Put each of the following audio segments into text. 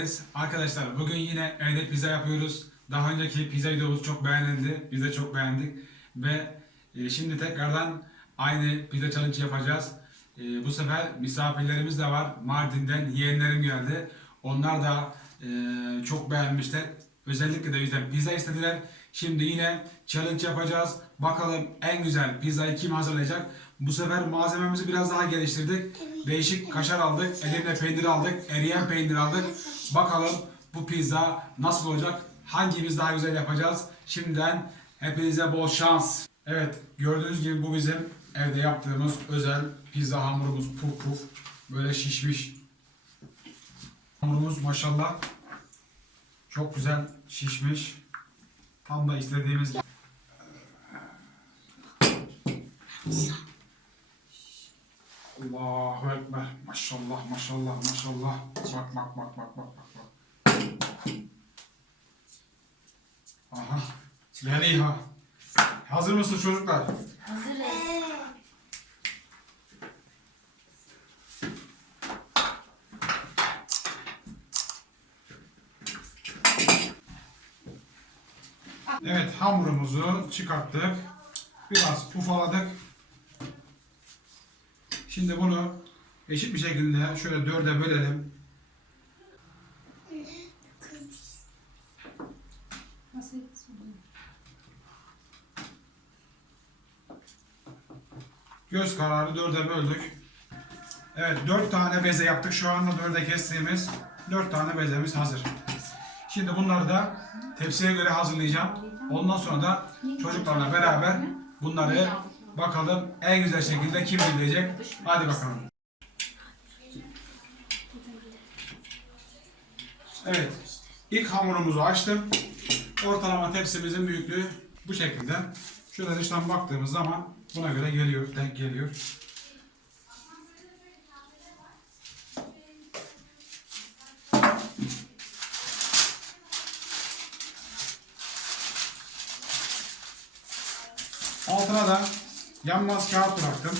geldiniz. Arkadaşlar bugün yine evde pizza yapıyoruz. Daha önceki pizza videomuz çok beğenildi. Biz de çok beğendik. Ve e, şimdi tekrardan aynı pizza challenge yapacağız. E, bu sefer misafirlerimiz de var. Mardin'den yeğenlerim geldi. Onlar da e, çok beğenmişler. Özellikle de bizden pizza istediler. Şimdi yine challenge yapacağız. Bakalım en güzel pizzayı kim hazırlayacak? Bu sefer malzememizi biraz daha geliştirdik. Değişik kaşar aldık, Edirne peyniri aldık, eriyen peynir aldık. Bakalım bu pizza nasıl olacak? Hangimiz daha güzel yapacağız? Şimdiden hepinize bol şans. Evet, gördüğünüz gibi bu bizim evde yaptığımız özel pizza hamurumuz puf puf. Böyle şişmiş. Hamurumuz maşallah çok güzel şişmiş. Tam da istediğimiz gibi. Allahu Ekber. Maşallah maşallah maşallah. Bak bak bak bak bak bak. bak. Aha. Zeliha. Hazır mısınız çocuklar? Hazırız. Evet hamurumuzu çıkarttık. Biraz ufaladık. Şimdi bunu eşit bir şekilde şöyle dörde bölelim. Göz kararı dörde böldük. Evet dört tane beze yaptık. Şu anda dörde kestiğimiz dört tane bezemiz hazır. Şimdi bunları da tepsiye göre hazırlayacağım. Ondan sonra da çocuklarla beraber bunları bakalım en güzel şekilde kim bilecek. Hadi bakalım. Evet. ilk hamurumuzu açtım. Ortalama tepsimizin büyüklüğü bu şekilde. Şöyle dıştan baktığımız zaman buna göre geliyor, denk geliyor. Altına da yanmaz kağıt bıraktım.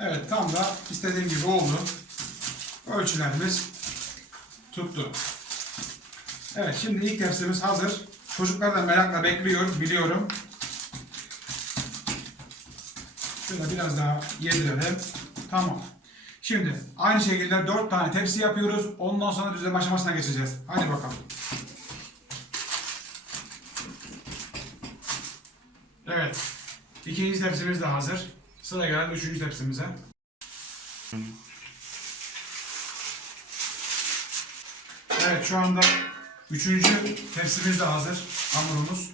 Evet tam da istediğim gibi oldu. Ölçülerimiz tuttu. Evet şimdi ilk tepsimiz hazır. Çocuklar da merakla bekliyor biliyorum. Şöyle biraz daha yedirelim. Tamam. Şimdi aynı şekilde 4 tane tepsi yapıyoruz. Ondan sonra düzleme aşamasına geçeceğiz. Hadi bakalım. Evet. İkinci tepsimiz de hazır. Sıra geldi üçüncü tepsimize. Evet şu anda üçüncü tepsimiz de hazır. Hamurumuz.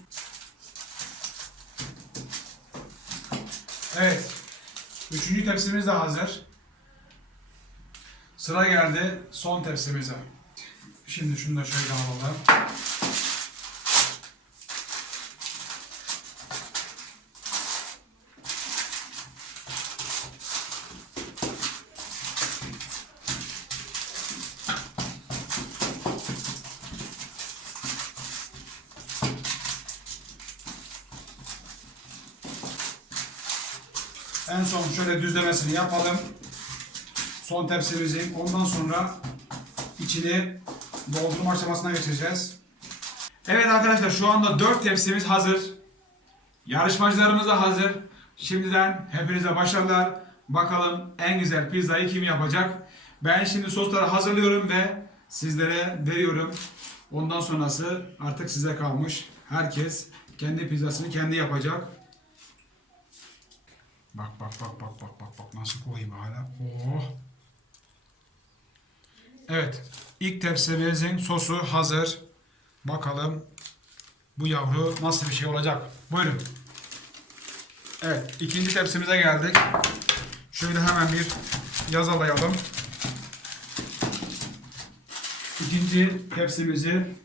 Evet. Üçüncü tepsimiz de hazır. Sıra geldi son tepsimize. Şimdi şunu da şöyle alalım. En son şöyle düzlemesini yapalım. Son tepsimizin. Ondan sonra içini doldurma aşamasına geçeceğiz. Evet arkadaşlar şu anda 4 tepsimiz hazır. Yarışmacılarımız da hazır. Şimdiden hepinize başarılar. Bakalım en güzel pizzayı kim yapacak? Ben şimdi sosları hazırlıyorum ve sizlere veriyorum. Ondan sonrası artık size kalmış. Herkes kendi pizzasını kendi yapacak. Bak bak bak bak bak bak bak nasıl koyayım hala. Oh. Evet. ilk tepsimizin sosu hazır. Bakalım bu yavru nasıl bir şey olacak. Buyurun. Evet. ikinci tepsimize geldik. Şöyle hemen bir yazalayalım. İkinci tepsimizi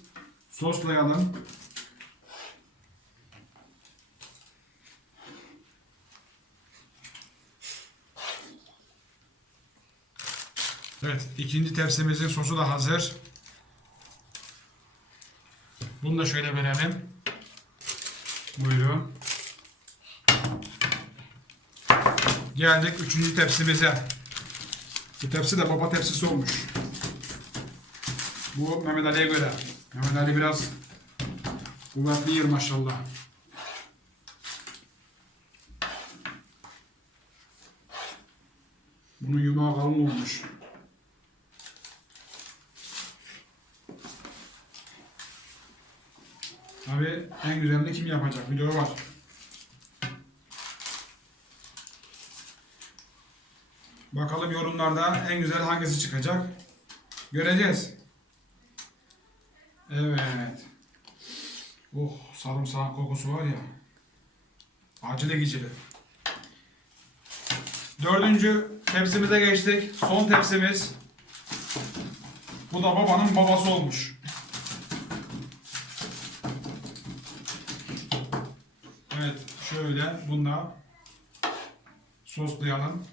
soslayalım. Evet, ikinci tepsimizin sosu da hazır. Bunu da şöyle verelim. Buyurun. Geldik üçüncü tepsimize. Bu tepsi de baba tepsisi olmuş. Bu Mehmet Ali'ye göre. Mehmet Ali biraz kuvvetli yer maşallah. Bunun yumağı kalın olmuş. Abi en güzelini kim yapacak? Video var. Bakalım yorumlarda en güzel hangisi çıkacak? Göreceğiz. Evet. Oh sarımsağın kokusu var ya. Acılı geçili. Dördüncü tepsimize geçtik. Son tepsimiz. Bu da babanın babası olmuş. Evet şöyle bununla soslayalım.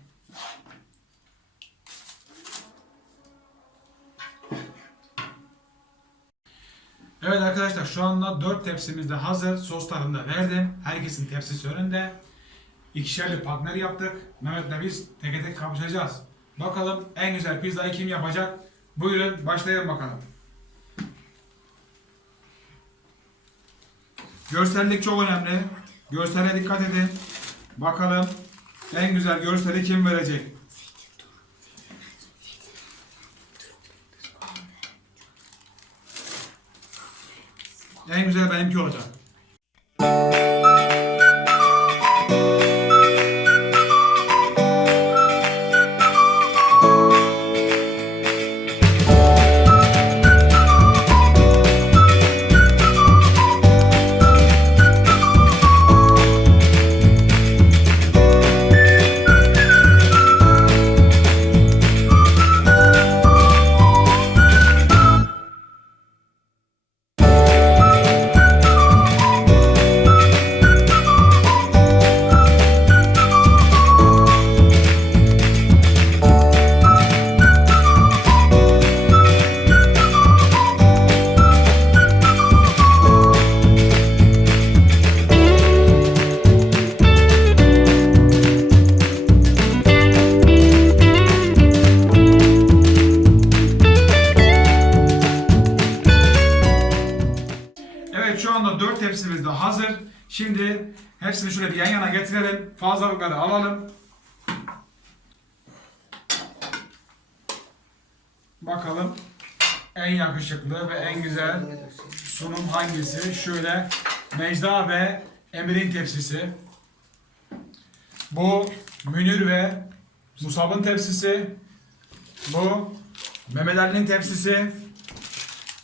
Evet arkadaşlar şu anda 4 tepsimiz de hazır. Soslarını da verdim. Herkesin tepsisi önünde. İkişerli partner yaptık. Mehmet'le biz tek tek kapışacağız. Bakalım en güzel pizzayı kim yapacak? Buyurun başlayalım bakalım. Görsellik çok önemli. Görsele dikkat edin. Bakalım en güzel görseli kim verecek? En güzel benimki olacak. Bakalım en yakışıklı ve en güzel sunum hangisi? Şöyle Necda ve Emir'in tepsisi. Bu Münir ve Musab'ın tepsisi. Bu Mehmet Ali'nin tepsisi.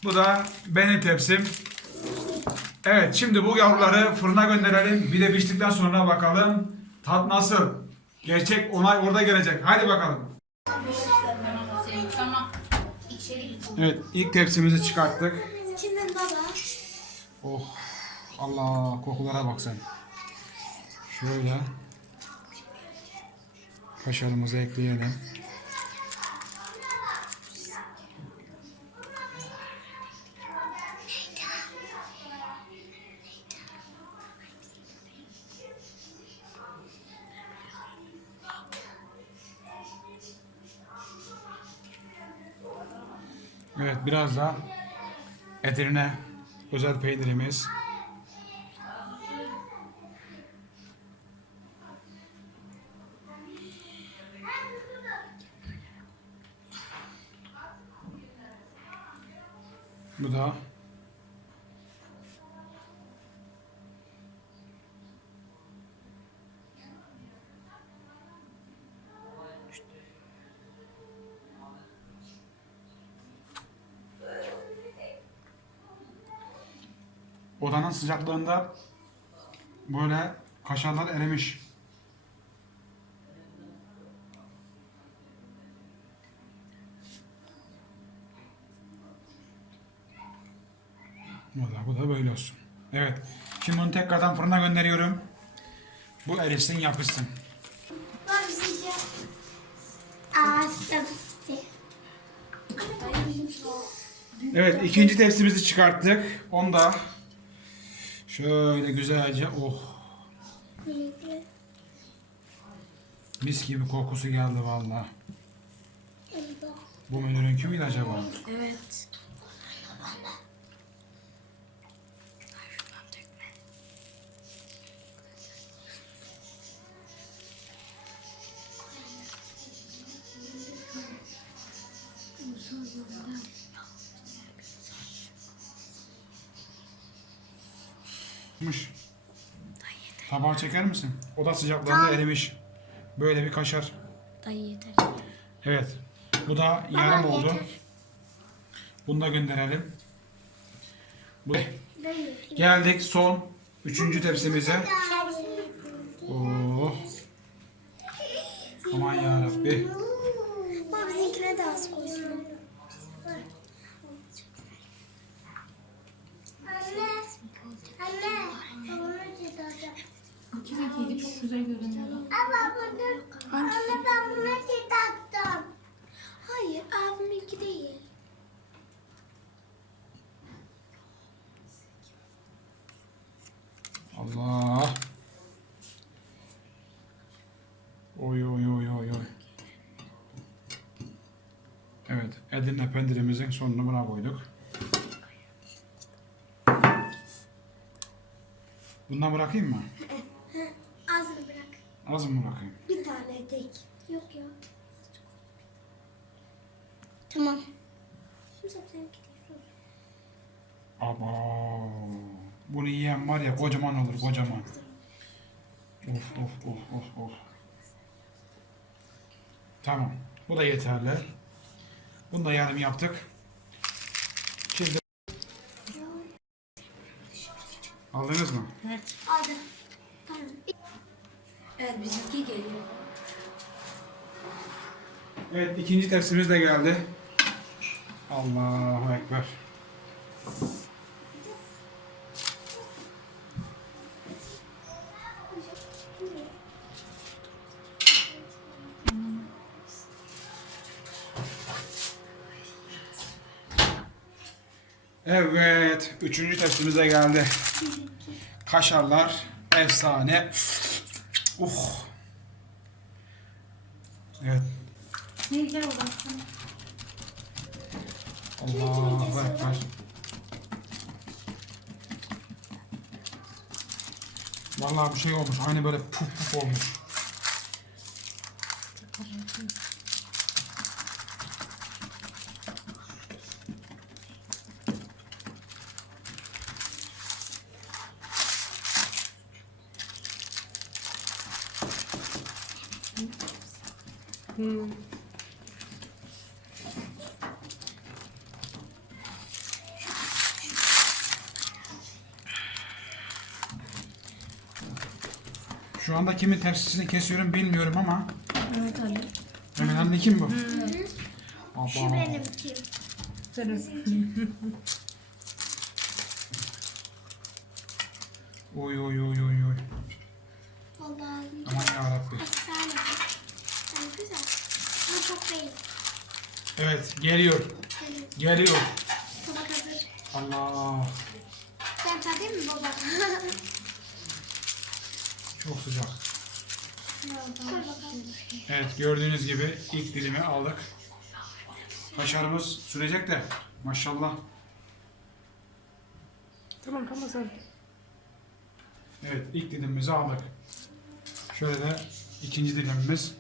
Bu da benim tepsim. Evet şimdi bu yavruları fırına gönderelim. Bir de piştikten sonra bakalım tat nasıl? Gerçek onay orada gelecek. Hadi bakalım. Evet ilk tepsimizi çıkarttık. Kimin baba? Oh Allah kokulara bak sen. Şöyle kaşarımızı ekleyelim. Biraz da Edirne özel peynirimiz. Bu da odanın sıcaklığında böyle kaşarlar erimiş. Valla bu da böyle olsun. Evet. Şimdi bunu tekrardan fırına gönderiyorum. Bu erisin yapışsın. Evet ikinci tepsimizi çıkarttık. Onu da şöyle güzelce oh mis gibi kokusu geldi valla. Bu Münir'inki miydi acaba? Evet. Çıkmış. Tabağı çeker misin? Oda sıcaklığında erimiş. Böyle bir kaşar. Dayı yeter. Evet. Bu da yarım Baba, oldu. yeter. Bunu da gönderelim. Bu. Geldik son üçüncü tepsimize. Oo. Aman yarabbi. Baba bizimkine de az koysun. Anne. Anne. Cezada. Kedi çok güzel görünüyor. Ama bunu, anne ben buna cezada Hayır, abiminki değil. Allah. Oy oy oy oy oy. Evet, Edirne pendiremizin sonunu buna koyduk. Bundan bırakayım mı? Ağzını bırak. Az mı bırakayım? Bir tane tek. Yok ya. Tamam. Sen gidiyorsun. Aba. Bunu yiyen var ya kocaman olur kocaman. Of of of of of. Tamam. Bu da yeterli. Bunu da yarım yaptık. Şimdi Aldınız mı? Evet. Hadi. Tamam. Evet bizimki geliyor. Evet ikinci tepsimiz de geldi. Allahu Ekber. Evet, üçüncü tepsimiz de geldi. Kaşarlar, efsane. Uh. Evet, Ne güzel odasın. Allahu Ekber. Vallahi bir şey olmuş. Aynı böyle puf puf olmuş. Şu anda kimin tepsisini kesiyorum bilmiyorum ama Evet anne. Mehmet anne kim bu? Şu Aba. benimki. Senin. Oy oy oy oy oy. Allah'ım. Aman yarabbi. Efsane. Yani güzel. Ama çok değil. Evet geliyor. Evet. Geliyor. Tabak hazır. Allah. Ben tadayım mı baba? Çok sıcak. Evet gördüğünüz gibi ilk dilimi aldık. Kaşarımız sürecek de maşallah. Tamam tamam sen. Evet ilk dilimimizi aldık. Şöyle de ikinci dilimimiz.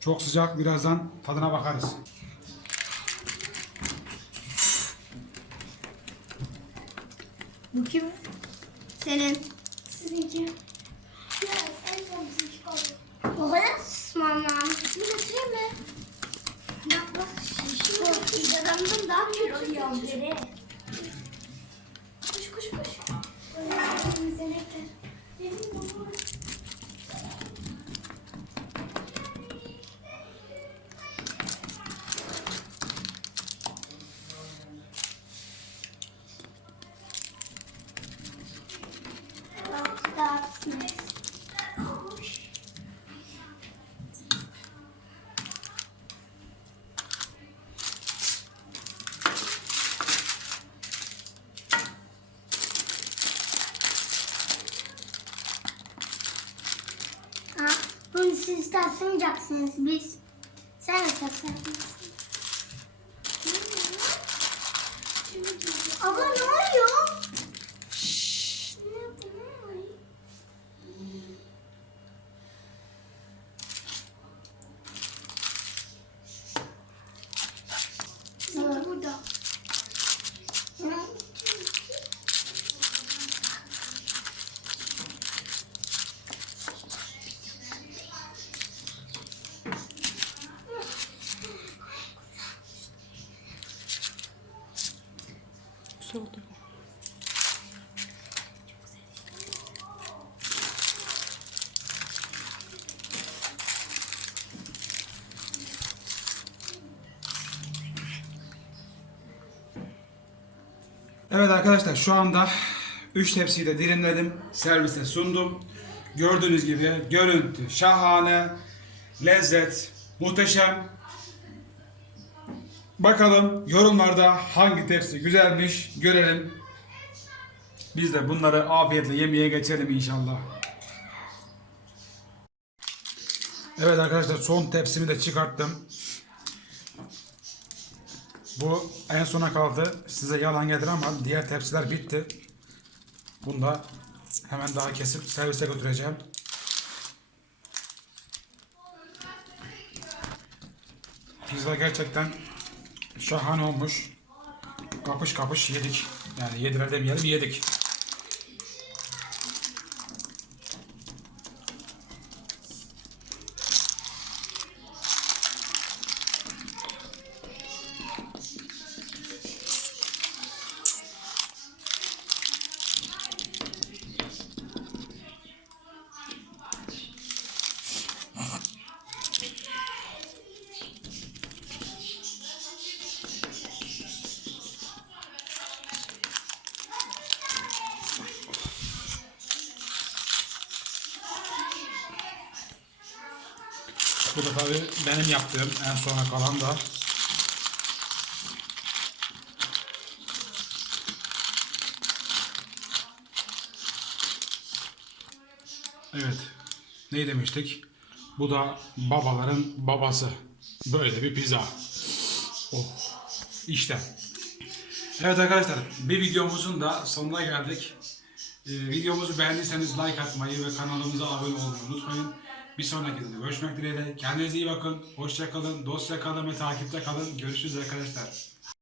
Çok sıcak birazdan tadına bakarız. Bu kim? Senin. Siz taşımayacaksınız biz. Sen de Evet arkadaşlar şu anda 3 tepsiyi de dilimledim. Servise sundum. Gördüğünüz gibi görüntü şahane. Lezzet muhteşem. Bakalım yorumlarda hangi tepsi güzelmiş görelim. Biz de bunları afiyetle yemeye geçelim inşallah. Evet arkadaşlar son tepsimi de çıkarttım. Bu en sona kaldı. Size yalan gelir ama diğer tepsiler bitti. Bunu da hemen daha kesip servise götüreceğim. Pizza gerçekten şahane olmuş. Kapış kapış yedik. Yani yediler demeyelim yedik. Bu da tabii benim yaptığım en sona kalan da. Evet. Ne demiştik? Bu da babaların babası. Böyle bir pizza. Oh. İşte. Evet arkadaşlar bir videomuzun da sonuna geldik. Ee, videomuzu beğendiyseniz like atmayı ve kanalımıza abone olmayı unutmayın. Bir sonraki videoda görüşmek dileğiyle. Kendinize iyi bakın. Hoşça kalın. Dostça kalın ve takipte kalın. Görüşürüz arkadaşlar.